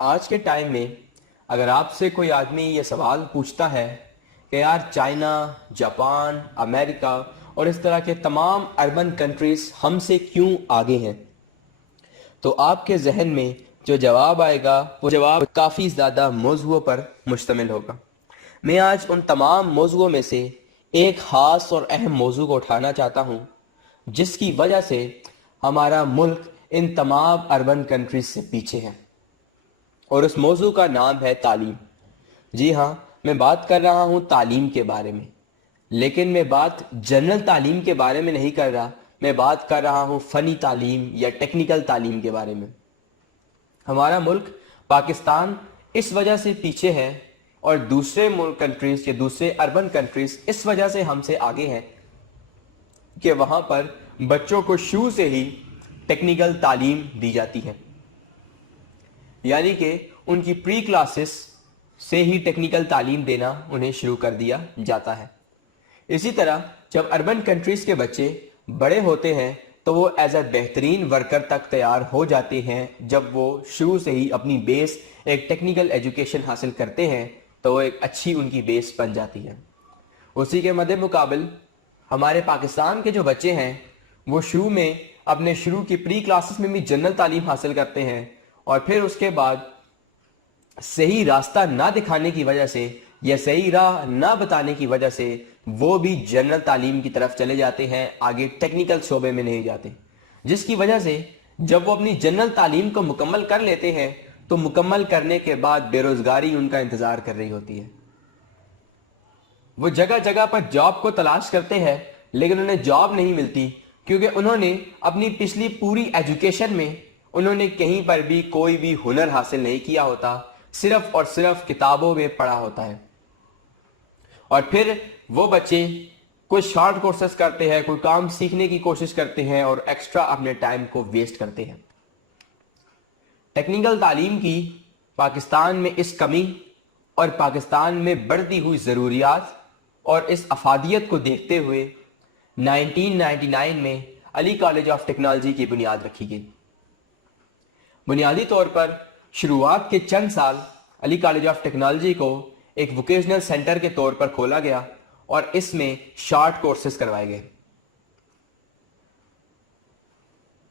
آج کے ٹائم میں اگر آپ سے کوئی آدمی یہ سوال پوچھتا ہے کہ یار چائنا، جاپان، امریکہ اور اس طرح کے تمام اربن کنٹریز ہم سے کیوں آگے ہیں، تو آپ کے ذہن میں جو جواب آئے گا وہ جواب کافی زیادہ موضوعوں پر مشتمل ہوگا۔ میں آج ان تمام موضوعوں میں سے ایک خاص اور اہم موضوع کو اٹھانا چاہتا ہوں جس کی وجہ سے ہمارا ملک ان تمام اربن کنٹریز سے پیچھے ہے، اور اس موضوع کا نام ہے تعلیم۔ جی ہاں، میں بات کر رہا ہوں تعلیم کے بارے میں، لیکن میں بات جنرل تعلیم کے بارے میں نہیں کر رہا، میں بات کر رہا ہوں فنی تعلیم یا ٹیکنیکل تعلیم کے بارے میں۔ ہمارا ملک پاکستان اس وجہ سے پیچھے ہے اور دوسرے ملک کنٹریز یا دوسرے اربن کنٹریز اس وجہ سے ہم سے آگے ہیں کہ وہاں پر بچوں کو شروع سے ہی ٹیکنیکل تعلیم دی جاتی ہے، یعنی کہ ان کی پری کلاسز سے ہی ٹیکنیکل تعلیم دینا انہیں شروع کر دیا جاتا ہے۔ اسی طرح جب اربن کنٹریز کے بچے بڑے ہوتے ہیں تو وہ ایز اے بہترین ورکر تک تیار ہو جاتے ہیں۔ جب وہ شروع سے ہی اپنی بیس ایک ٹیکنیکل ایجوکیشن حاصل کرتے ہیں تو وہ ایک اچھی ان کی بیس بن جاتی ہے۔ اسی کے مد مقابل ہمارے پاکستان کے جو بچے ہیں وہ شروع میں اپنے شروع کی پری کلاسز میں بھی جنرل تعلیم حاصل کرتے ہیں، اور پھر اس کے بعد صحیح راستہ نہ دکھانے کی وجہ سے یا صحیح راہ نہ بتانے کی وجہ سے وہ بھی جنرل تعلیم کی طرف چلے جاتے ہیں، آگے ٹیکنیکل شعبے میں نہیں جاتے، جس کی وجہ سے جب وہ اپنی جنرل تعلیم کو مکمل کر لیتے ہیں تو مکمل کرنے کے بعد بے روزگاری ان کا انتظار کر رہی ہوتی ہے۔ وہ جگہ جگہ پر جاب کو تلاش کرتے ہیں لیکن انہیں جاب نہیں ملتی، کیونکہ انہوں نے اپنی پچھلی پوری ایجوکیشن میں انہوں نے کہیں پر بھی کوئی بھی ہنر حاصل نہیں کیا ہوتا، صرف اور صرف کتابوں میں پڑھا ہوتا ہے۔ اور پھر وہ بچے کوئی شارٹ کورسز کرتے ہیں، کوئی کام سیکھنے کی کوشش کرتے ہیں اور ایکسٹرا اپنے ٹائم کو ویسٹ کرتے ہیں۔ ٹیکنیکل تعلیم کی پاکستان میں اس کمی اور پاکستان میں بڑھتی ہوئی ضروریات اور اس افادیت کو دیکھتے ہوئے 1999 میں علی کالج آف ٹیکنالوجی کی بنیاد رکھی گئی۔ بنیادی طور پر شروعات کے چند سال علی کالج آف ٹیکنالوجی کو ایک ووکیشنل سینٹر کے طور پر کھولا گیا اور اس میں شارٹ کورسز کروائے گئے۔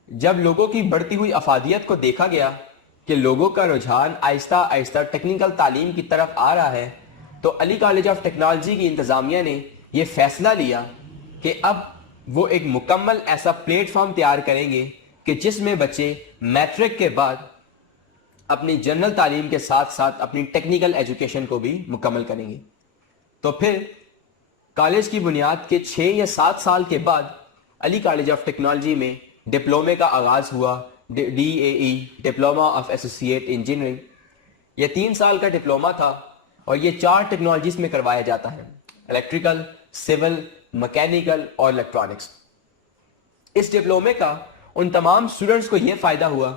جب لوگوں کی بڑھتی ہوئی افادیت کو دیکھا گیا کہ لوگوں کا رجحان آہستہ آہستہ ٹیکنیکل تعلیم کی طرف آ رہا ہے، تو علی کالج آف ٹیکنالوجی کی انتظامیہ نے یہ فیصلہ لیا کہ اب وہ ایک مکمل ایسا پلیٹ فارم تیار کریں گے کہ جس میں بچے میٹرک کے بعد اپنی جنرل تعلیم کے ساتھ ساتھ اپنی ٹیکنیکل ایجوکیشن کو بھی مکمل کریں گے۔ تو پھر کالج کی بنیاد کے 6 یا 7 سال کے بعد علی کالج آف ٹیکنالوجی میں ڈپلومے کا آغاز ہوا، D A E diploma of associate engineering. یہ 3 سال کا ڈپلوما تھا اور یہ 4 ٹیکنالوجیز میں کروایا جاتا ہے: الیکٹریکل، سول، مکینیکل اور الیکٹرانکس۔ اس ڈپلومے کا ان تمام اسٹوڈنٹس کو یہ فائدہ ہوا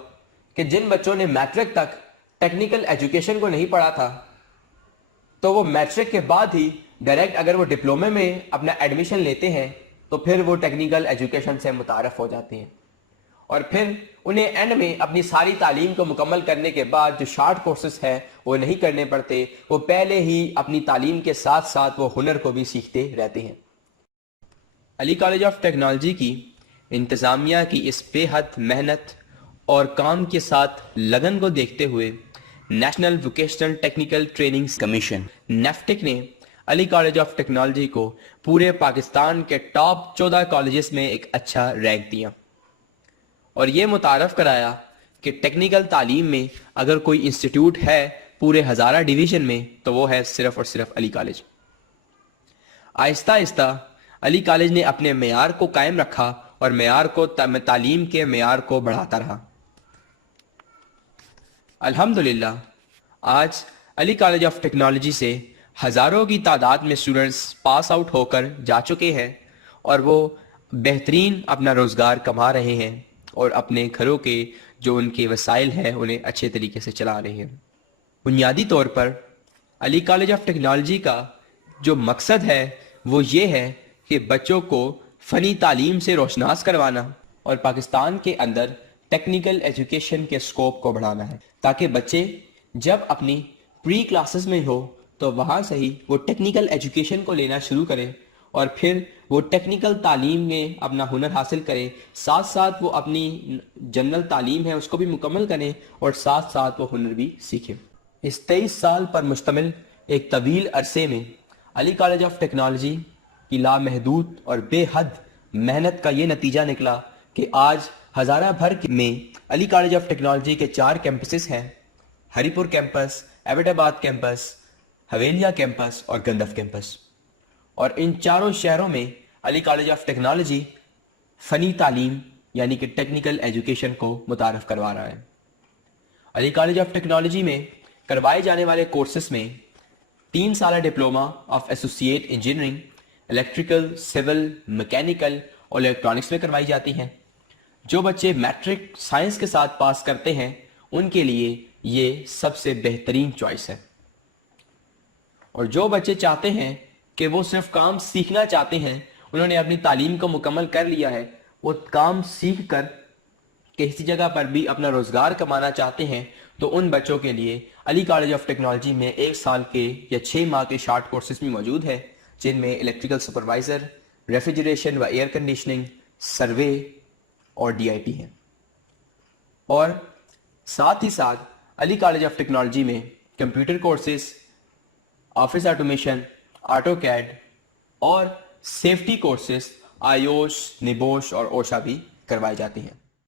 کہ جن بچوں نے میٹرک تک ٹیکنیکل ایجوکیشن کو نہیں پڑھا تھا تو وہ میٹرک کے بعد ہی ڈائریکٹ اگر وہ ڈپلومے میں اپنا ایڈمیشن لیتے ہیں تو پھر وہ ٹیکنیکل ایجوکیشن سے متعارف ہو جاتے ہیں، اور پھر انہیں اینڈ میں اپنی ساری تعلیم کو مکمل کرنے کے بعد جو شارٹ کورسز ہیں وہ نہیں کرنے پڑتے، وہ پہلے ہی اپنی تعلیم کے ساتھ ساتھ وہ ہنر کو بھی سیکھتے رہتے ہیں۔ علی کالج آف ٹیکنالوجی کی انتظامیہ کی اس بے حد محنت اور کام کے ساتھ لگن کو دیکھتے ہوئے national vocational technical training commission نیفٹک نے علی کالج آف ٹیکنالوجی کو پورے پاکستان کے ٹاپ 14 کالجز میں ایک اچھا رینک دیا اور یہ متعارف کرایا کہ ٹیکنیکل تعلیم میں اگر کوئی انسٹیٹیوٹ ہے پورے ہزارہ ڈویژن میں تو وہ ہے صرف اور صرف علی کالج۔ آہستہ آہستہ علی کالج نے اپنے معیار کو قائم رکھا اور تعلیم کے معیار کو بڑھاتا رہا۔ الحمدللہ آج علی کالج آف ٹیکنالوجی سے ہزاروں کی تعداد میں اسٹوڈنٹس پاس آؤٹ ہو کر جا چکے ہیں اور وہ بہترین اپنا روزگار کما رہے ہیں اور اپنے گھروں کے جو ان کے وسائل ہیں انہیں اچھے طریقے سے چلا رہے ہیں۔ بنیادی طور پر علی کالج آف ٹیکنالوجی کا جو مقصد ہے وہ یہ ہے کہ بچوں کو فنی تعلیم سے روشناس کروانا اور پاکستان کے اندر ٹیکنیکل ایجوکیشن کے سکوپ کو بڑھانا ہے، تاکہ بچے جب اپنی پری کلاسز میں ہو تو وہاں سے ہی وہ ٹیکنیکل ایجوکیشن کو لینا شروع کرے اور پھر وہ ٹیکنیکل تعلیم میں اپنا ہنر حاصل کرے، ساتھ ساتھ وہ اپنی جنرل تعلیم ہے اس کو بھی مکمل کریں اور ساتھ ساتھ وہ ہنر بھی سیکھیں۔ اس 23 سال پر مشتمل ایک طویل عرصے میں علی کالج آف ٹیکنالوجی کی لامحدود اور بے حد محنت کا یہ نتیجہ نکلا کہ آج ہزارہ بھر میں علی کالج آف ٹیکنالوجی کے 4 کیمپسز ہیں: ہری پور کیمپس، ایبٹ آباد کیمپس، حویلیہ کیمپس اور گندف کیمپس۔ اور ان چاروں شہروں میں علی کالج آف ٹیکنالوجی فنی تعلیم یعنی کہ ٹیکنیکل ایجوکیشن کو متعارف کروا رہا ہے۔ علی کالج آف ٹیکنالوجی میں کروائے جانے والے کورسز میں 3 سالہ diploma of associate engineering electrical, civil, mechanical اور الیکٹرانکس میں کروائی جاتی ہیں۔ جو بچے میٹرک سائنس کے ساتھ پاس کرتے ہیں ان کے لیے یہ سب سے بہترین چوائس ہے، اور جو بچے چاہتے ہیں کہ وہ صرف کام سیکھنا چاہتے ہیں، انہوں نے اپنی تعلیم کو مکمل کر لیا ہے، وہ کام سیکھ کر کسی جگہ پر بھی اپنا روزگار کمانا چاہتے ہیں، تو ان بچوں کے لیے علی کالج آف ٹیکنالوجی میں 1 سال کے یا 6 ماہ کے شارٹ کورسز بھی موجود ہیں، جن میں الیکٹریکل سپروائزر، ریفریجریشن و ایئر کنڈیشننگ، سروے اور ڈی آئی پی ہیں۔ اور ساتھ ہی ساتھ علی کالج آف ٹیکنالوجی میں computer courses, office automation, auto CAD اور سیفٹی کورسز آیوش، نبوش اور اوشا بھی کروائے جاتے ہیں۔